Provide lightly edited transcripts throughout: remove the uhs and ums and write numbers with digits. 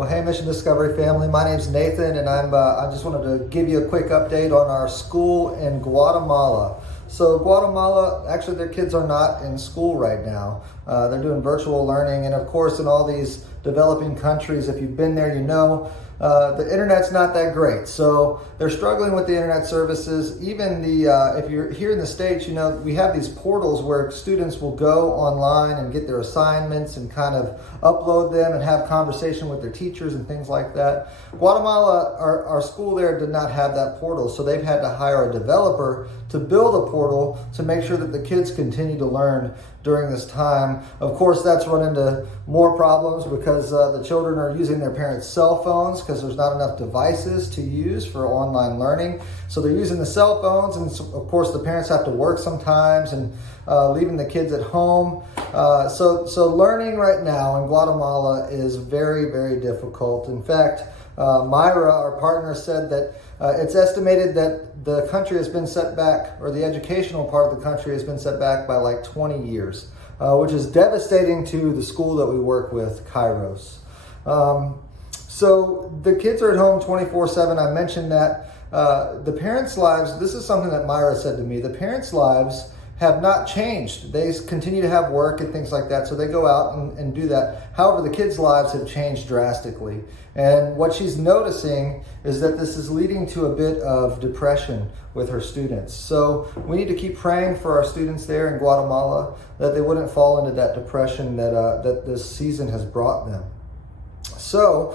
Well, hey, Mission Discovery family. My name's Nathan, and I just wanted to give you a quick update on our school in Guatemala. So Guatemala, actually their kids are not in school right now. They're doing virtual learning, and of course in all these developing countries, if you've been there, you know, the internet's not that great. So they're struggling with the internet services. Even if you're here in the States, you know, we have these portals where students will go online and get their assignments and kind of upload them and have conversation with their teachers and things like that. Guatemala, our school there did not have that portal, so they've had to hire a developer to build a portal to make sure that the kids continue to learn during this time. Of course, that's run into more problems because the children are using their parents' cell phones because there's not enough devices to use for online learning. So they're using the cell phones, and of course the parents have to work sometimes and leaving the kids at home. So learning right now in Guatemala is very, very difficult. In fact, Mayra, our partner, said that it's estimated that the country has been set back, or the educational part of the country has been set back by like 20 years, which is devastating to the school that we work with, Kairos. So the kids are at home 24/7. I mentioned that. The parents' lives, this is something that Mayra said to me, the parents' lives have not changed. They continue to have work and things like that, so they go out and do that. However, the kids' lives have changed drastically. And what she's noticing is that this is leading to a bit of depression with her students. So we need to keep praying for our students there in Guatemala that they wouldn't fall into that depression that this season has brought them. So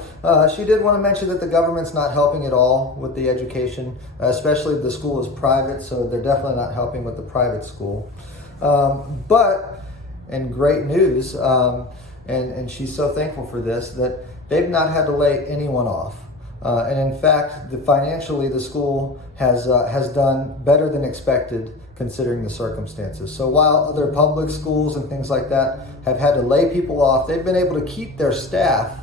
she did want to mention that the government's not helping at all with the education, especially the school is private, so they're definitely not helping with the private school. But, and great news, and she's so thankful for this, that they've not had to lay anyone off. And in fact, financially, the school has done better than expected considering the circumstances. So while other public schools and things like that have had to lay people off, they've been able to keep their staff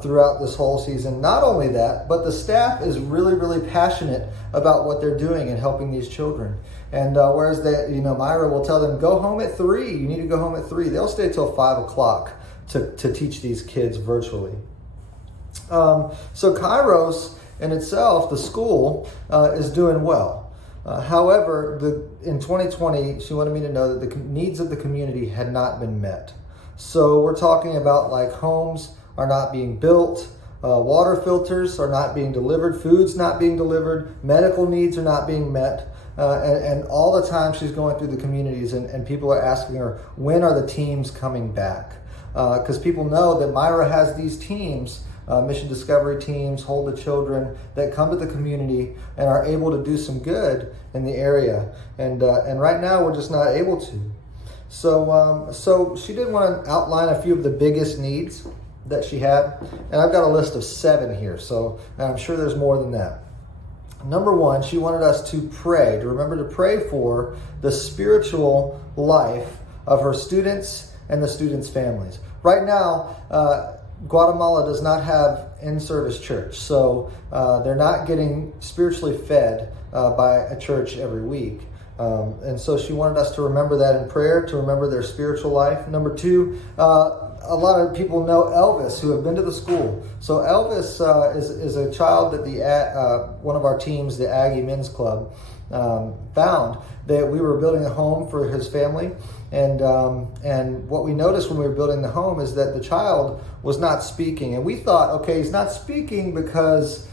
throughout this whole season. Not only that, but the staff is really, really passionate about what they're doing and helping these children. And whereas Mayra will tell them, go home at 3, you need to go home at 3. They'll stay till 5 o'clock to teach these kids virtually. So Kairos in itself, the school, is doing well. However, in 2020, she wanted me to know that the needs of the community had not been met. So we're talking about like homes are not being built, water filters are not being delivered, food's not being delivered, medical needs are not being met. And all the time she's going through the communities and people are asking her, when are the teams coming back? Because people know that Mayra has these teams, Mission Discovery teams, Hold the Children, that come to the community and are able to do some good in the area. And right now we're just not able to. So she did want to outline a few of the biggest needs that she had, and I've got a list of 7 here, so I'm sure there's more than that. Number 1, she wanted us to remember to pray for the spiritual life of her students and the students' families. Right now, Guatemala does not have in-service church, so they're not getting spiritually fed by a church every week. And so she wanted us to remember that in prayer, to remember their spiritual life. Number 2, a lot of people know Elvis who have been to the school. So Elvis is a child that one of our teams, the Aggie Men's Club, found that we were building a home for his family. And what we noticed when we were building the home is that the child was not speaking. And we thought, okay, he's not speaking because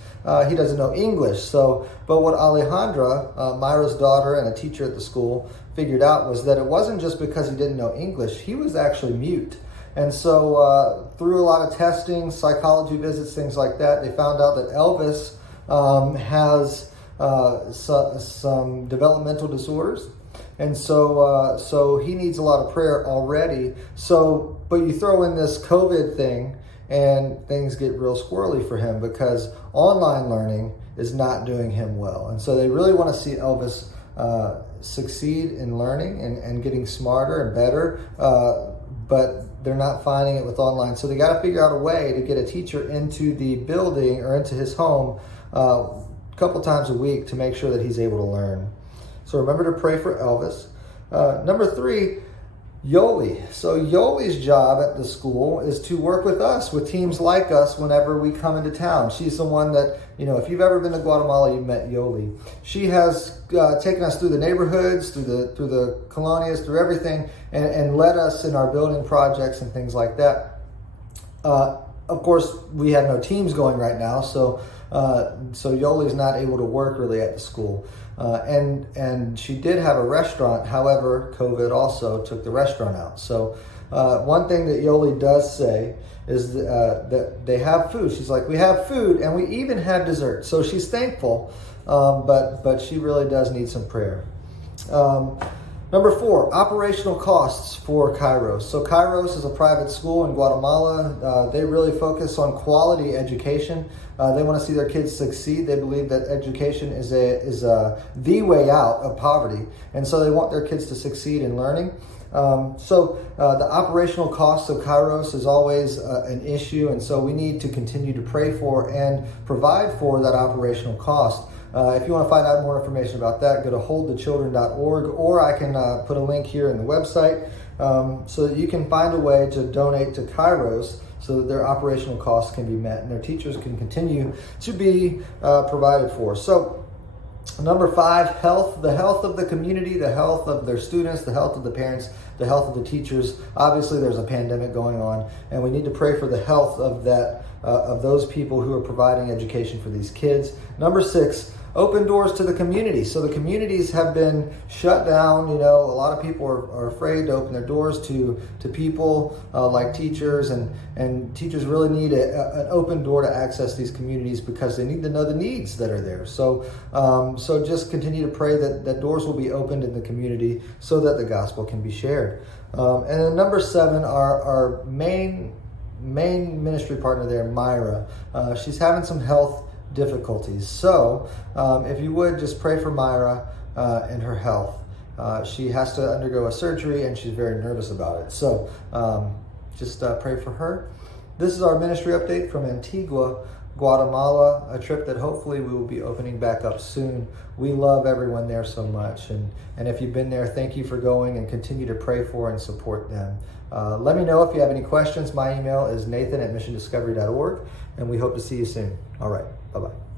he doesn't know English. But what Alejandra, Mayra's daughter and a teacher at the school, figured out was that it wasn't just because he didn't know English. He was actually mute. And so through a lot of testing, psychology visits, things like that, they found out that Elvis has some developmental disorders. And so he needs a lot of prayer already. But you throw in this COVID thing and things get real squirrely for him because online learning is not doing him well. And so they really want to see Elvis succeed in learning and getting smarter and better, but they're not finding it with online. So they got to figure out a way to get a teacher into the building or into his home a couple times a week to make sure that he's able to learn. So remember to pray for Elvis. Number 3, Yoli. So Yoli's job at the school is to work with us, with teams like us, whenever we come into town. She's the one that, if you've ever been to Guatemala, you've met Yoli. She has taken us through the neighborhoods, through the colonias, through everything, and led us in our building projects and things like that. Of course, we have no teams going right now, so Yoli's not able to work really at the school. And she did have a restaurant. However, COVID also took the restaurant out. So one thing that Yoli does say is that they have food. She's like, we have food and we even have dessert. So she's thankful, but she really does need some prayer. Number 4, operational costs for Kairos. So Kairos is a private school in Guatemala. They really focus on quality education. They want to see their kids succeed. They believe that education is the way out of poverty. And so they want their kids to succeed in learning. So the operational costs of Kairos is always an issue. And so we need to continue to pray for and provide for that operational cost. If you want to find out more information about that, go to holdthechildren.org, or I can put a link here in the website so that you can find a way to donate to Kairos so that their operational costs can be met and their teachers can continue to be provided for. So number 5, health, the health of the community, the health of their students, the health of the parents, the health of the teachers. Obviously, there's a pandemic going on, and we need to pray for the health of those people who are providing education for these kids. Number 6, open doors to the community. So the communities have been shut down. A lot of people are afraid to open their doors to people like teachers, and teachers really need an open door to access these communities because they need to know the needs that are there. So just continue to pray that doors will be opened in the community so that the gospel can be shared. And then number 7, our main ministry partner there, Mayra. She's having some health difficulties. So if you would just pray for Mayra and her health. She has to undergo a surgery and she's very nervous about it. So just pray for her. This is our ministry update from Antigua, Guatemala, a trip that hopefully we will be opening back up soon. We love everyone there so much. And if you've been there, thank you for going, and continue to pray for and support them. Let me know if you have any questions. My email is nathan@missiondiscovery.org, and we hope to see you soon. All right. Bye-bye.